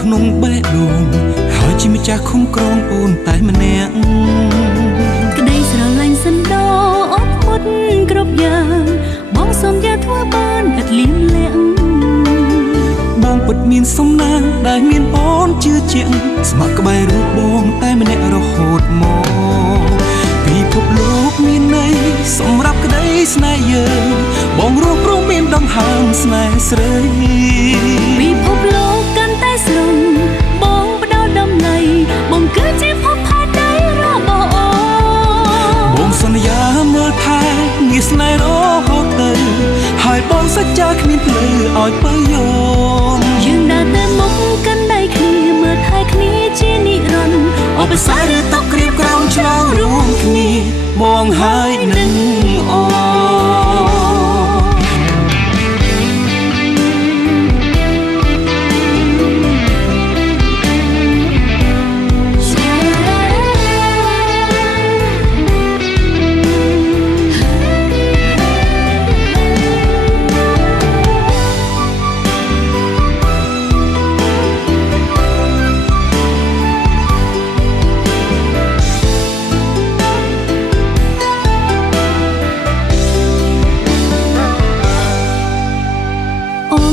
ក្នុងបេះដូងហើយជាម្ចាស់ឃុំក្រងអូនតែម្នាក់ក្តីស្រឡាញ់សណ្ដោអត់មុតគ្រប់យ៉ាងបងសូមอย่าធ្វើបានឥតលៀមលាក់បងពិតមានសំណាងដែលមានអូនជឿជាក់ស្ម័គ្រក្បែររូបបងតែម្នាក់រហូតមកពិភពលោកមានន័យសម្រាប់ក្តីស្នេហ៍យើងបងរួមព្រមមានដង្ហើមស្នេហ៍ស្រីពិភពលោកកាន់តែស្រងបងផ្ដល់តម្លៃបងគឺជាភពផាដៃរបស់អូនបងសន្យាមើលថែងារស្នេហ៍រហូតទៅហើយបងសច្ចាគ្មានភ្លឺឲ្យបើយំយើងដើរទៅមុខកាន់ដៃគ្នាមើលថែគ្នាជានិរន្តរ៍ឧបសគ្គឬតក្រៀបក្រោមឆ្លងរួមគ្នាបងហើយនឹងអូ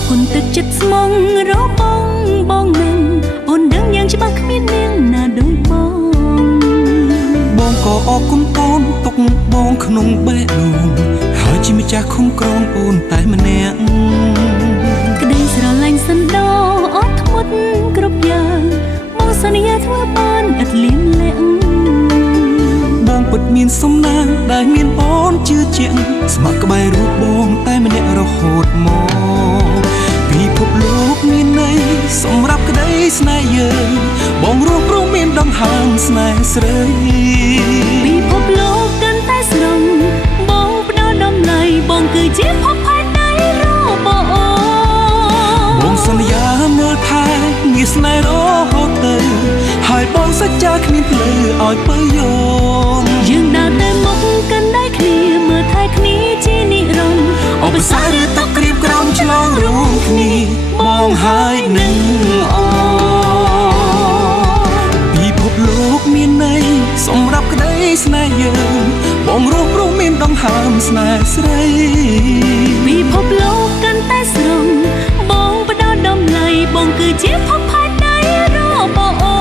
គុណទឹកចិត្តស្មងរបងនឹងអូនដឹងយ៉ាងច្បាស់គ្មាននាងណាដូចបងក៏អរគុណអូនទុកបងក្នុងបេះដូងហើយជាម្ចាស់ឃុំក្រងអូនតែម្នាក់ក្តីស្រឡាញ់សណ្ដោអត់ធ្មត់គ្រប់យ៉ាងបងសន្យាធ្វើបានឥតលៀមលាក់បងពិតមានសំណាងដែលមានអូនជឿជាក់ស្ម័គ្រក្បែររូបបងតែម្នាក់រហូតមកពិភពលោកមានន័យសម្រាប់ក្តីស្នេហ៍យើងបងរួមព្រមមានដង្ហើមស្នេហ៍ស្រីពិភពលោកកាន់តែស្រងបងផ្ដល់តម្លៃបងគឺជាភពផាដៃរបស់អូនបងសន្យាមើលថែងារស្នេហ៍រហូតទៅហើយបងសច្ចាគ្មានភ្លឺឲ្យបើយំយើងដើរទៅមុខកាន់ដៃគ្នាមើលថែគ្នាជានិរន្តរ៍ឧបសគ្គឬតក្រៀបក្រោមឆ្លងរួមគ្នាបងហើយនឹងអូពិភពលោកមានន័យសម្រាប់ក្តីស្នេហ៍យើងបងរួមព្រមមានដង្ហើមស្នេហ៍ស្រីពិភពលោកកាន់តែស្រងបងផ្ដល់តម្លៃបងគឺជាភពផាដៃរបស់អូ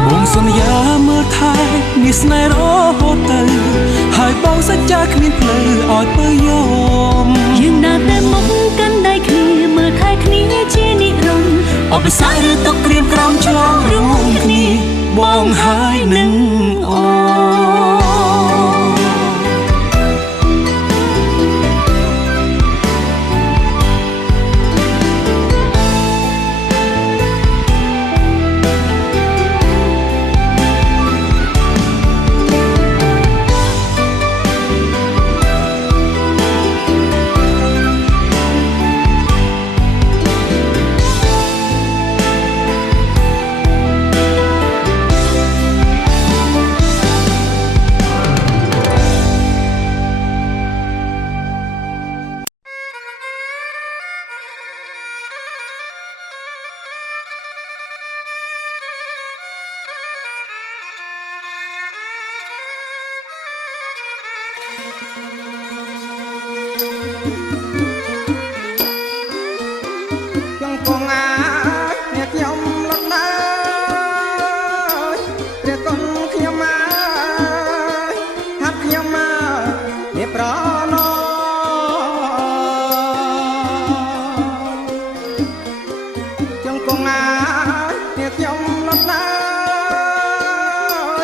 នបងសន្យាមើលថែងារស្នេហ៍រហូតទៅហើយបងសច្ចាគ្មានភ្លឺឲ្យបើយំយើងដើរទៅមុខកាន់ដៃគ្នាមើលថែគ្នាជានិរន្តរ៍ឧបសគ្គឬតក្រៀបក្រោមឆ្លងរួមគ្នាបងហើយនឹងអូยังคงอาเนี่ยยอมลดน้อยเรียกคนขยมาฮักขยมาเนี่ยปรานอยังคงอาเนี่ยยอมลดน้อ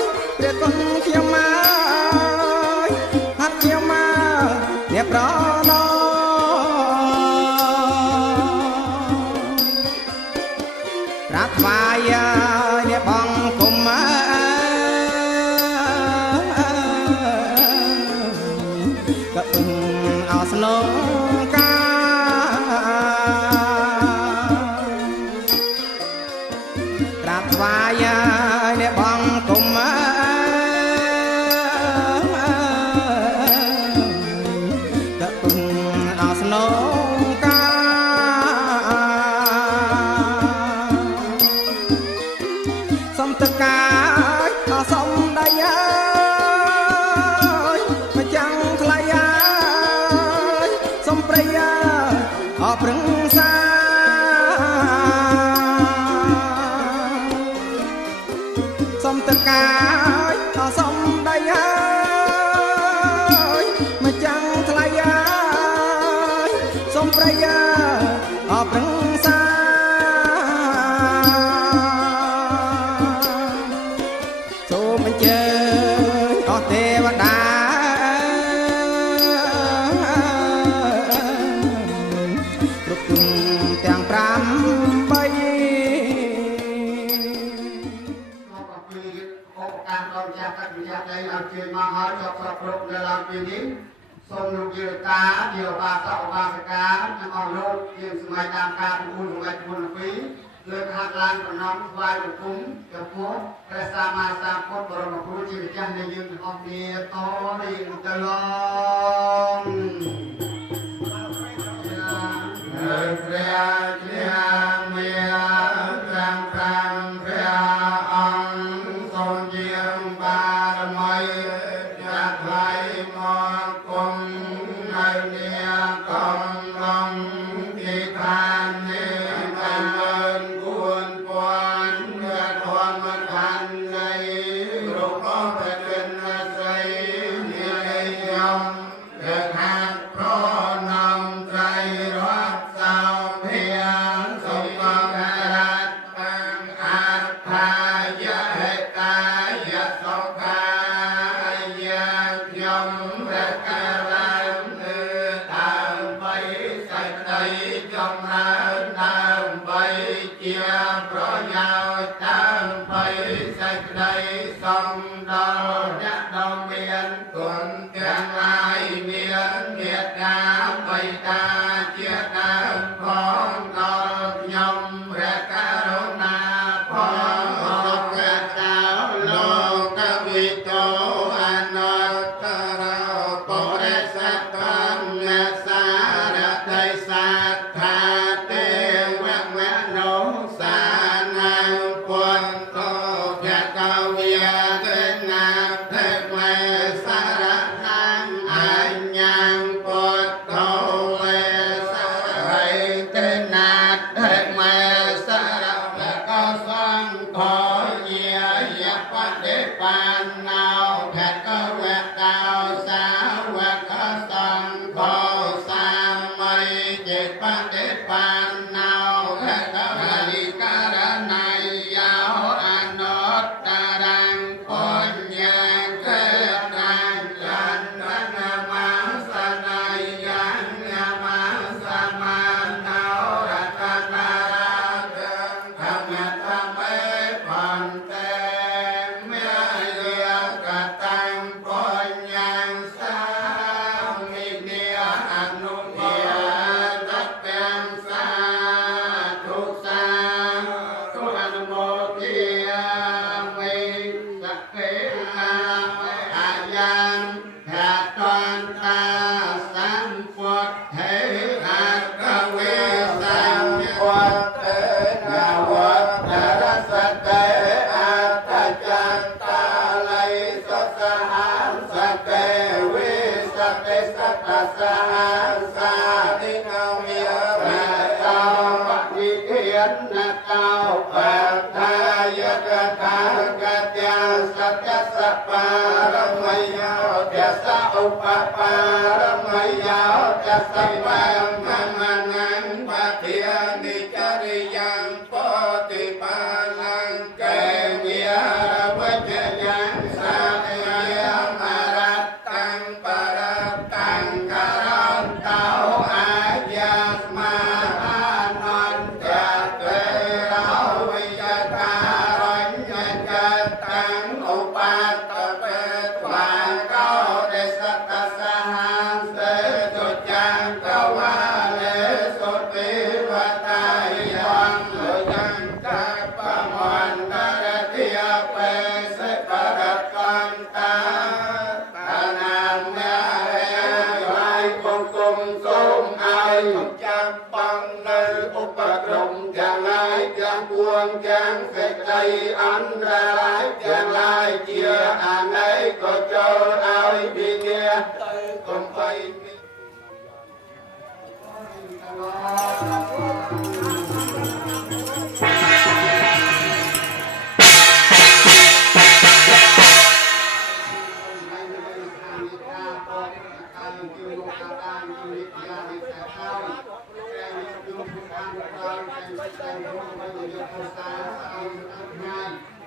ยเรียกคนขยมาฮักขยมาเนี่ยปรานอรักวายเนี่ยบังคุมก็อึงเอาสนองการักวายเนี่ยบังคุมก็ ម្ចាំងថ្លៃអើយសំប្រៃអើយអរប្រឹងសាសំតកាយអរសំដៃអើយម្ចាំងថ្លៃអើយសំប្រៃអើយអរប្រឹងសាសូមអញ្ជើញអស់ទេវតាគ្រប់គុំទាំង5 3 การกองจากกันจากในอังกฤษมาหาจบสรุปในลำปีนี้ทรงลูกเยือกาเดียวบาสาวบาสกายังอ่อนโลกยังสมัยตามการอุ่นสมัยบุญปีเลือกหักลานกับน้องวายกับคุ้มกับพวกกระสามาสามคนบรมครูจิตจันในยืนออกเดียโตดิงตลอดพระเจ้าเมียจังกังพระองค์ทรงเยี่ยมบารมีจากไหลมอกงในเนียกองลงที่ทานนี้ไปเมินควรปวนเมื่อทวนมันทันในรูปของพระเจ้าใสเนียยมเกิดหักเพราะนำใจรักสาวเพียงสมบัติรักตังอาภายะเหตายะสกายะยมเรกรันเอตามไปใส่ใจจงรันตามไปเจียเพราะยาวตามไปใส่ใจสมดอนักดองเวียนตุนแกงลายเวียนเวียดนามไปตาเจียตามของดอกยมเรกรุณาพองอกเกิดดาวโลกวิโตอนัตตระปุริสัตตังเนสารติสัทธาเตวะเวโนสานังปุตโตภะคะเวียเตนะเทเวสารนังอัญญังปุตโตเวสารเตนะเทเวสารพะกสังโฆเยียยะปะเดปันนาภะคะเวตาสาวกสังโฆสามัยเจปะเดปันนาภะคะวะลิการนัยยาวอนุตตรังปุญญังเกิดรังจันทนามังสนัยยังนามังสมานารัตนาราคังธรรมะธรรมะปันเตเมียเลียกตังปุญญังสามิเนียอนุเนียตัพยังสาธุสาธุอนุโมทิยามิสักเกนาอายังแผ่ตอนตาสัมพุทธเถระกเวสัมพุทธเถระวัตตรสเตอัตตจันตาไลสสหังสเตวิสเตสัตตสหังสาธินามิเรตาวะทิเทียนนะเก้าปัตตายะกะทากะตยาสัจจะสัพปารมัยยาเทสะอุปปารมัยยาเทสะปังมังนังปะเทียนิจริยังปฏิปาลังเกเมียระวะเจยังสาเยมารัตตังปะรัตตังกะรันเตาอาญาสมาอานันตะเตราวิจตารัญญะตังอุปัตตะเปตวาเก้าเดสัตตะสหังเสตุจังกวาเลสุติวตายยังโลยังกัปปะมันตระเทียเปสปะระกันตาตานังเมยไว้คงกุมสุมไอจำปังในอุปกรมอย่างไรอย่างปวงอย่างเสกใจอันร้ายอย่างไรเจียอันไหนก็เจอเอาวิญญา កុំបី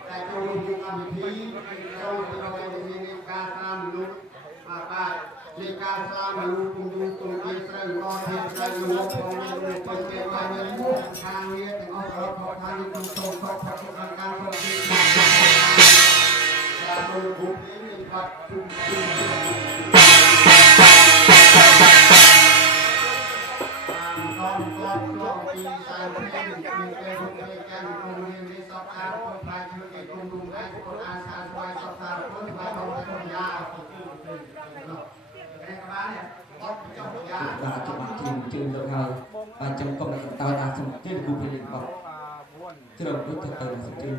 តែចូលរួមកម្មវិធីចូលទៅមានការស្លាមមនុស្សបាទជាការស្លាមមនុស្សគំរូគំជាស្រីក៏ជាស្រីលោកផងមានពុទ្ធទេវតាមានមុខខាងនេះទាំងអស់រត់ផុតខាងនេះគុំសូមខកផុតក្នុងការប្រតិបត្តិការចូលរួមនេះបាត់ជុំពីសាមគ្គីមានពេលរួមគ្នាចាំក្នុងមាននេះសពអារពុទ្ធផ្លាយជួយគេគុំរួមអាចពុទ្ធអាសាស្វ័យសពសារពុទ្ធបានដល់ទៅយ៉ាអត់ទៅតែបានអត់ចង់យ៉ាបាទច្បាស់ជាជឿទៅហើយបាទចាំកុំតែតើដាក់សំជិះគូពេលនេះបាទជ្រើដូចទៅសំជិះ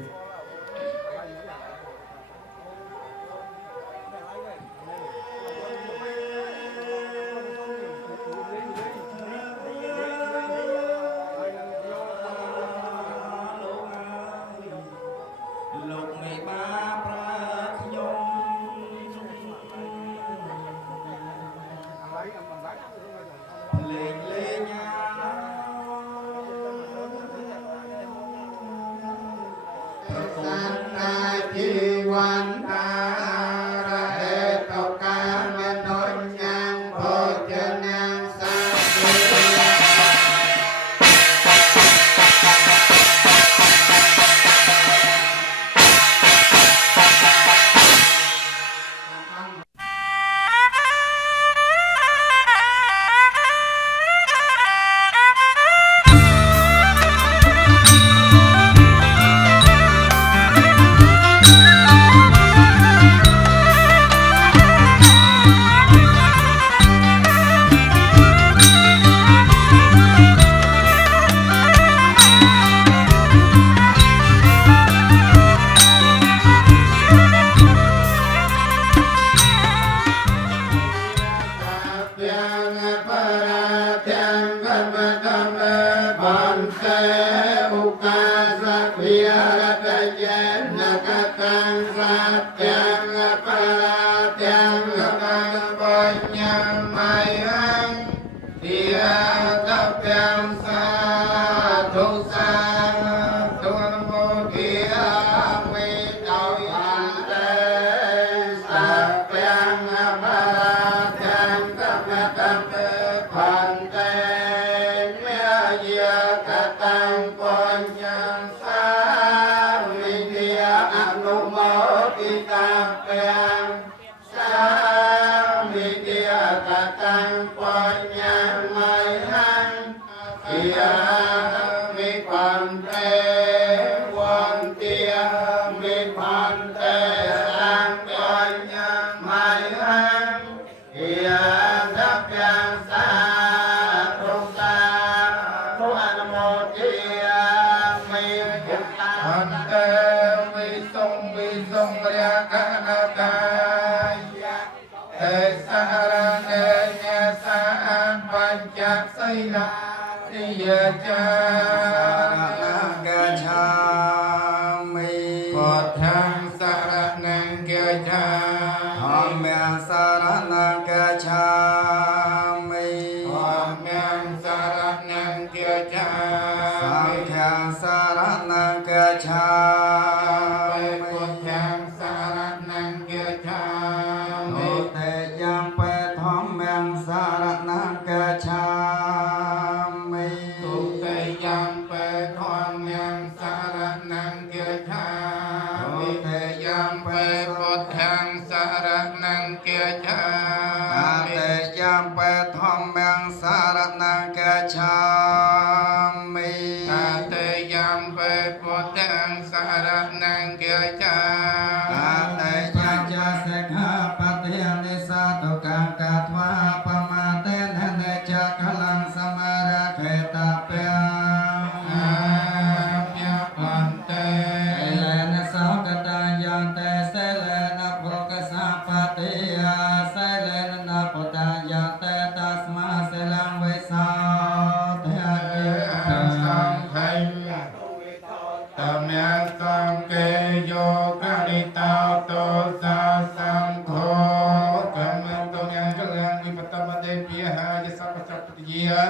วิปตมเดปีหายสัพพสัพพิยา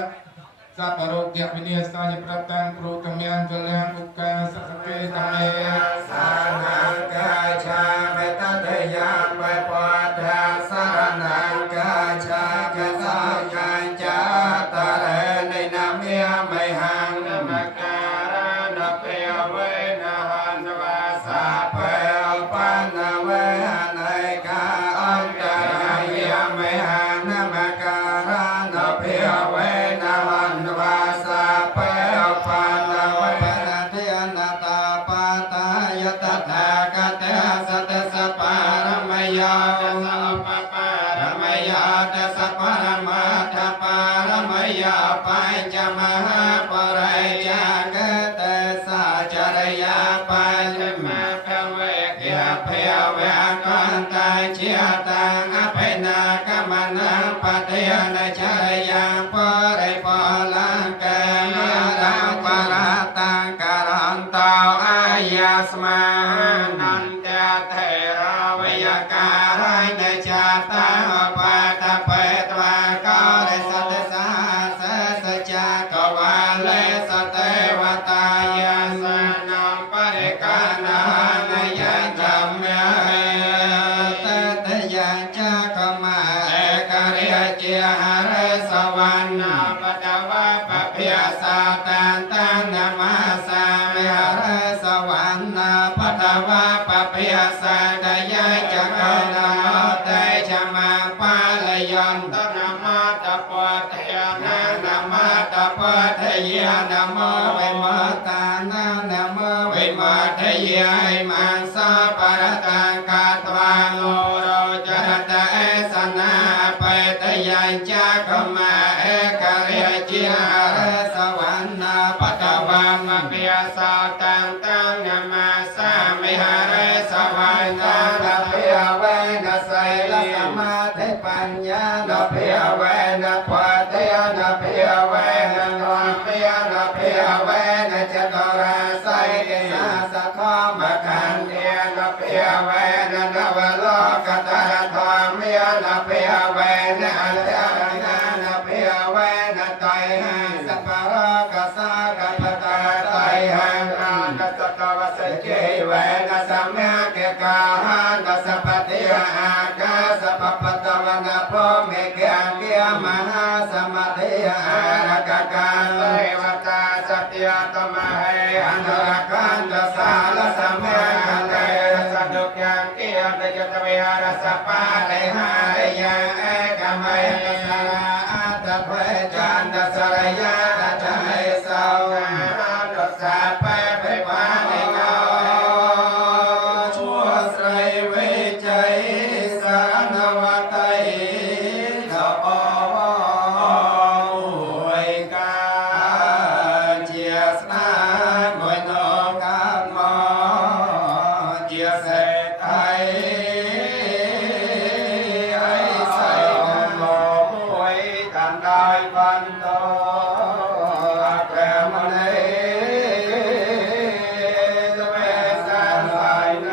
สัพพโรคยวินิสายปรับตังโปรกเมียนจลังอุกาสัพเพตัมเมสานังกาชาเมตเตยังเวปะทาสานังกาชากสายัญจาตะเรในนามิยไมหังนมการนเปยเวนะหันวาสาเปอปันเวหนกาอันตรายไมหังนมการนเปยเวนะหันวาสาเปอปันเวนะเทนะตาปาตายตถาคตสัตสปารมยาสัพพปารมยาสัพพรมัตถปารมยาปัญจมหาปริยากเตสาจรยาปัญจมภเวกยาเพยเวกันตาเชียตังอภินากมนังปฏิยนจรยังปริปลังเกมิรังปราตังการันตาอายาสมานันเตเทราวยาการายเนจตาปัตเปตวากาเลสัตสาสจากวาเลสเตวตายาสนัมปริกานานายัญจามเมตตยัญจะขมาเอกเรียเจียหเรสวรรณปตวะปะเพียสาตันตันนามาสาเมหเรสวรรณปตวะปะเพียสาตยัญจะกนาเตชมาปาลยันตนามาตปะเทยนานามาตปะเทยนาโมเวมาตานานาโมเวมาเทยมังสาปรตังกาตวาโลโรจรตะเอสนาเปตยัญจะขมาเอกเรียจิหเรสวรรณปตวามะเปียสาตังตังนามาสามิหเรสวรรณะเปียเวนะไสลสมาธิปัญญานะเปียเวนะปะเทยนะเปียเวนะนวเปียนะเปียเวนะจตระไสเกสาสะขมะคันเทียนะเปียเวนะนวโลกตระธรรมยนะเปียเวนะอันตรายนะเปียเวนะไตหังสัพพะกะสะกะปะตะไตหังอานัสตวสเจเวนะสัมมาเกกาหังกัสสะปะติยะอากาสะปะปะตะวะนะโพเมเกะเกียมหาสมาธิยะอาระกะกาเสวตาสัตยตมะเหอันตรกันตสาลสัมมาเลสัดุยังเกียตยตวิหารสัพพะเลหะยังเอกมัยตสาราอัตถะจันตสรยะตะให้สาวารักษาไปไปวานิโกชั่วไสเวจัยสารวะไตขอวยกาเจียสนามวยนกามมอเจียเสไทยไอ้ใส่กันหล่อมวยกันได้บันโตแกมเลจะเวสานสายใน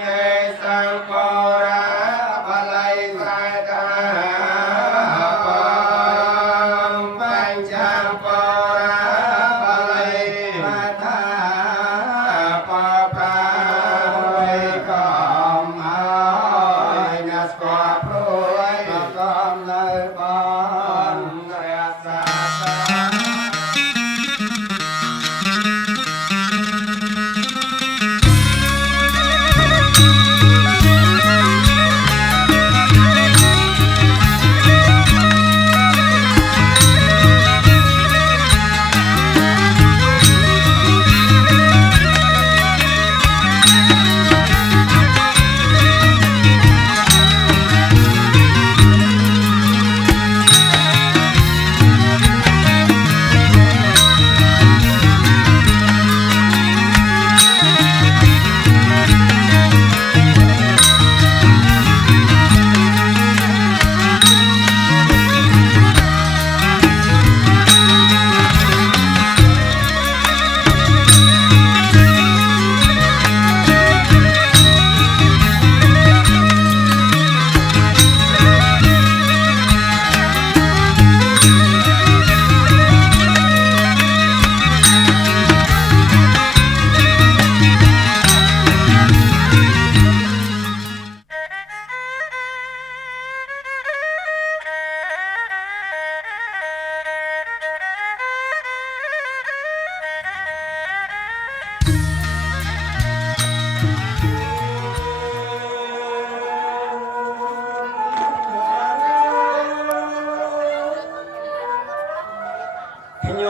เกสังโกราบาลัยสายตาปังปัญจปราบาลัยมาทาปะปราไว้กอมอ้อยนัสกว่าพรวยกอมเลยบอนเรียสาตา เ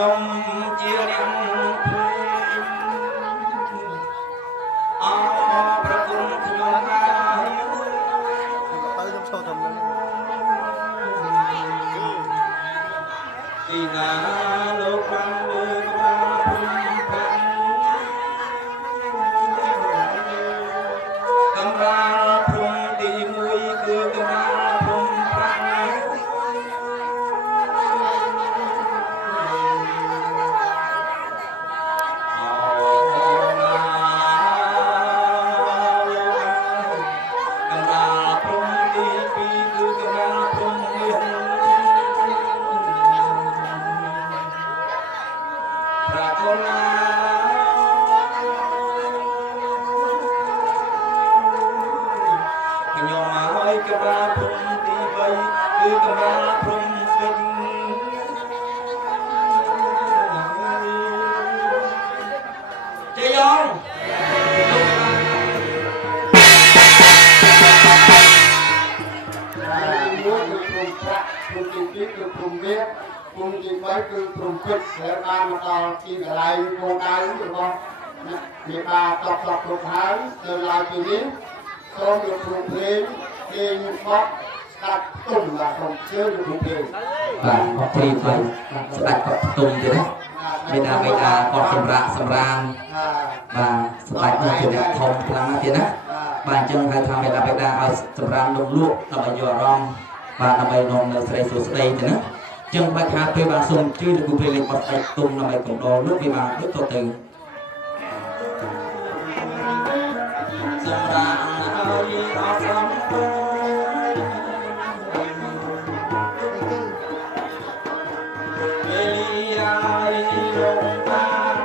ខ្ញុំជាអ្នកអរប្រគុណខ្ញុំហើយ ទៅខ្ញុំចូលទៅនឹង ទីណាលោកបានលើកបានប្រាំកំរាលព្រំទី1គឺកំរាលព្រំប្រាំគុំទី3គឺព្រំពេជ្រដែលបានមកដល់ទីកន្លែងគោលដៅរបស់មេបាតបគ្រប់ហើយទៅឡើយពីនេះសូមយកព្រំភ្លេងលេងបទស្ដាប់ទុំបាទសូមជឿយកព្រំភ្លេងបាទអរគុណហើយស្ដាច់គាត់ទុំទៀតណាមេដាបេដាគាត់សម្រាមបាទស្ដាច់នឹងជាអ្នកធំខ្លាំងណាស់ទៀតណាបាទអញ្ចឹងហៅថាមេដាបេដាឲ្យសម្រាមលំលក់ដើម្បីយកអារម្មណ៍បាទដើម្បីនាំនៅស្រីសួស្ដីទៅណាចឹងបាច់ខាពេលបានសូមជឿលោកគ្រូពេលេងបត់ស្ដាច់ទុំដើម្បីកំដរលោកវាបានដូចទៅសម្រាប់ហើយអរគុណពេលយាយលោកបាន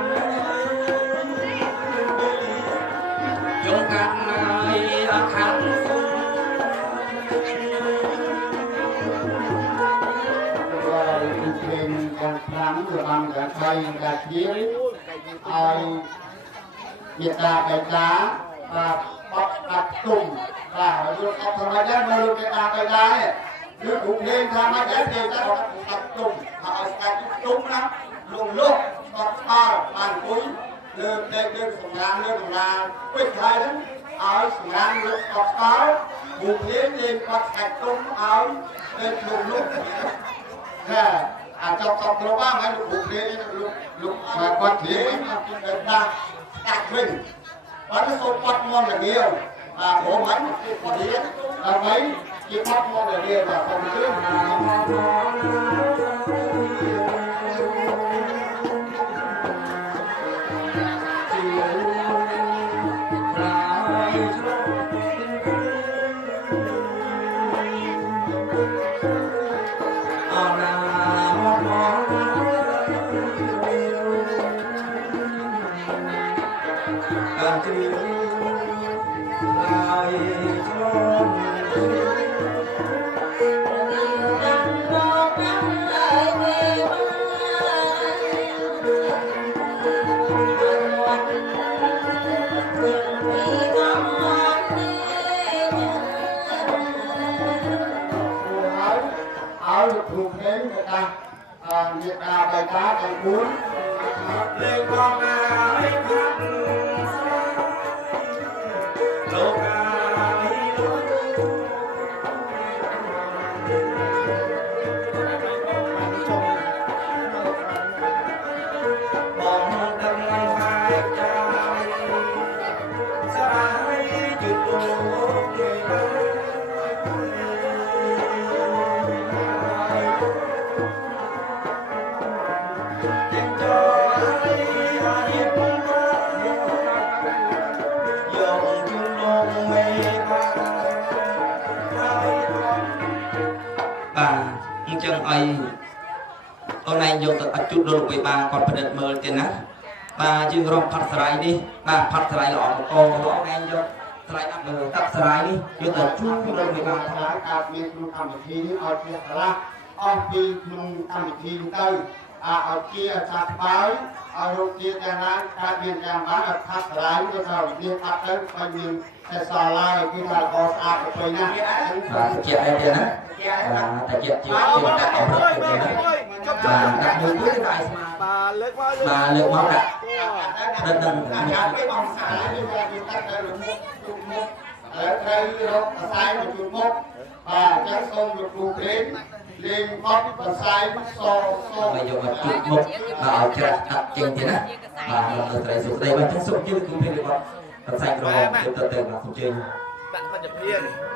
ចងកាត់ហើយអខាត់5របស់ការថ្លៃការជាឲ្យមេតាបេតាបាទបត់កាត់ទុំបាទយកអត់ធម្មតាមកលោកមេតាបេតាគឺរូបលេងធម្មតាគេតែបត់កាត់ទុំហើយកាត់ទុំណាលោកបត់ស្បាល់បានអង្គុយលើដេកលើសម្រាមលើកណ្ដាលពេជ្រហើយហ្នឹងឲ្យសម្រាមលោកបត់ស្បាល់រូបលេងបត់កាត់ទុំឲ្យដេកលោកចាចប់គ្រប់បានហើយលោកគ្រូលេងលោកគាត់និយាយទៅដាក់កាច់វិញបាទសូមបាត់មកល្ងាវព្រមហ្នឹងគាត់និយាយដើម្បីជាបាត់មកល្ងាវបាទសូមជឿមេតាបេតាទាំង4លេងបងឲ្យខាត់លោកបងដឹងហើយចាស្រាយជិតលោកគេចឹងឲ្យអូនឯងយកទៅអត់ជូតលោកវិបាលគាត់ប្រឌិតមើលទៀតណាបាទយើងរកផាត់ស្រ័យនេះបាទផាត់ស្រ័យល្អកកអូនឯងយកស្រ័យដាក់លើទឹកស្រ័យនេះយកទៅជូតលោកវិបាលថាការមានក្នុងកម្មវិធីនេះឲ្យជាស្រះអស់ពីក្នុងកម្មវិធីទៅឲ្យជាចាប់បាយឲ្យរកជាយ៉ាងណាការមានយ៉ាងណាឲ្យផាត់ស្រ័យទៅទៅវាផាត់ទៅបើមានតែសល់ហើយគឺថាល្អស្អាតទៅណាបាទជាអីទៀតណា តែជាជាដាក់អមរត់ទៅណាបាទដាក់មួយមួយទៅឲ្យស្មាបាទលើកមកដាក់ដឹងការគេបងសាយយើងតែទៅមុខជុំមុខត្រូវរកខ្សែមកជុំមុខបាទអញ្ចឹងសូមលោកគ្រូព្រេងលេងបត់ខ្សែសមកយកមកជុំមុខមកឲ្យច្រាស់ដាក់ចេញទៀតណាបាទលោកស្រីសុខស្ដីបាទអញ្ចឹងសូមជឿគ្រូព្រេងបត់ខ្សែក្រហមទៅមកសូមជឿដាក់បច្ចុប្បន្ន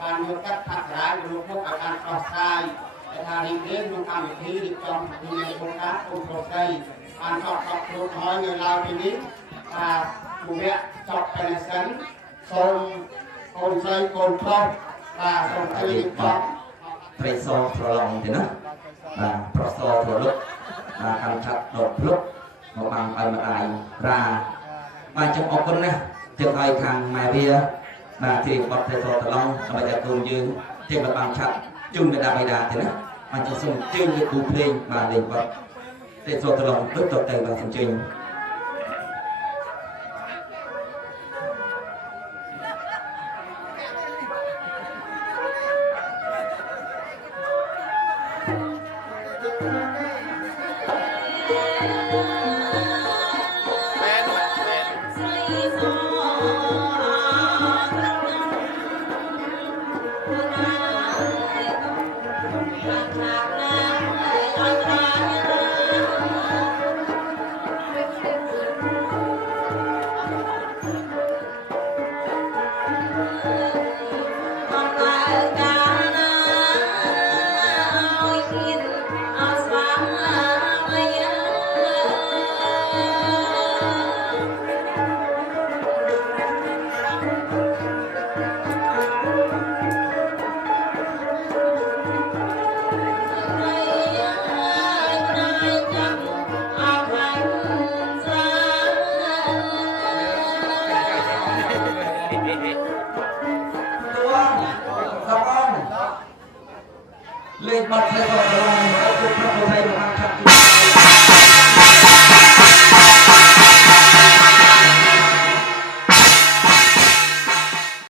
បានយកកាត់ផាត់រាយលោកមុខឲ្យបានដោះស្រាយតែថារៀបរៀងក្នុងកម្មវិធីរៀបចំពីនៃគោលការណ៍គុំប្រុសស្រីបានចប់គ្រប់ហើយនៅឡើយពីនេះពួកអ្នកចប់តែសិនសូមកូនស្រីកូនប្រុសបាទសូមជួយចប់ព្រៃសប្រឡងទេណាបាទប្រសប្រលឹកបាទកាន់ឆាត់ដកភ្លុកមកបាំងឲ្យម្ដាយរាបាទចឹងអរគុណណាស់ចឹងឲ្យខាងម៉ែវាបាទទីបត់ព្រៃសប្រឡងដើម្បីឲ្យកូនយើងទីបត់បាំងឆាត់ជូនមេដាបៃតាទេណាបាទចឹងសូមជើញលោកគ្រូភ្លេងបាទលេងបត់ព្រៃសប្រឡងដូចតទៅបាទសូមជើញ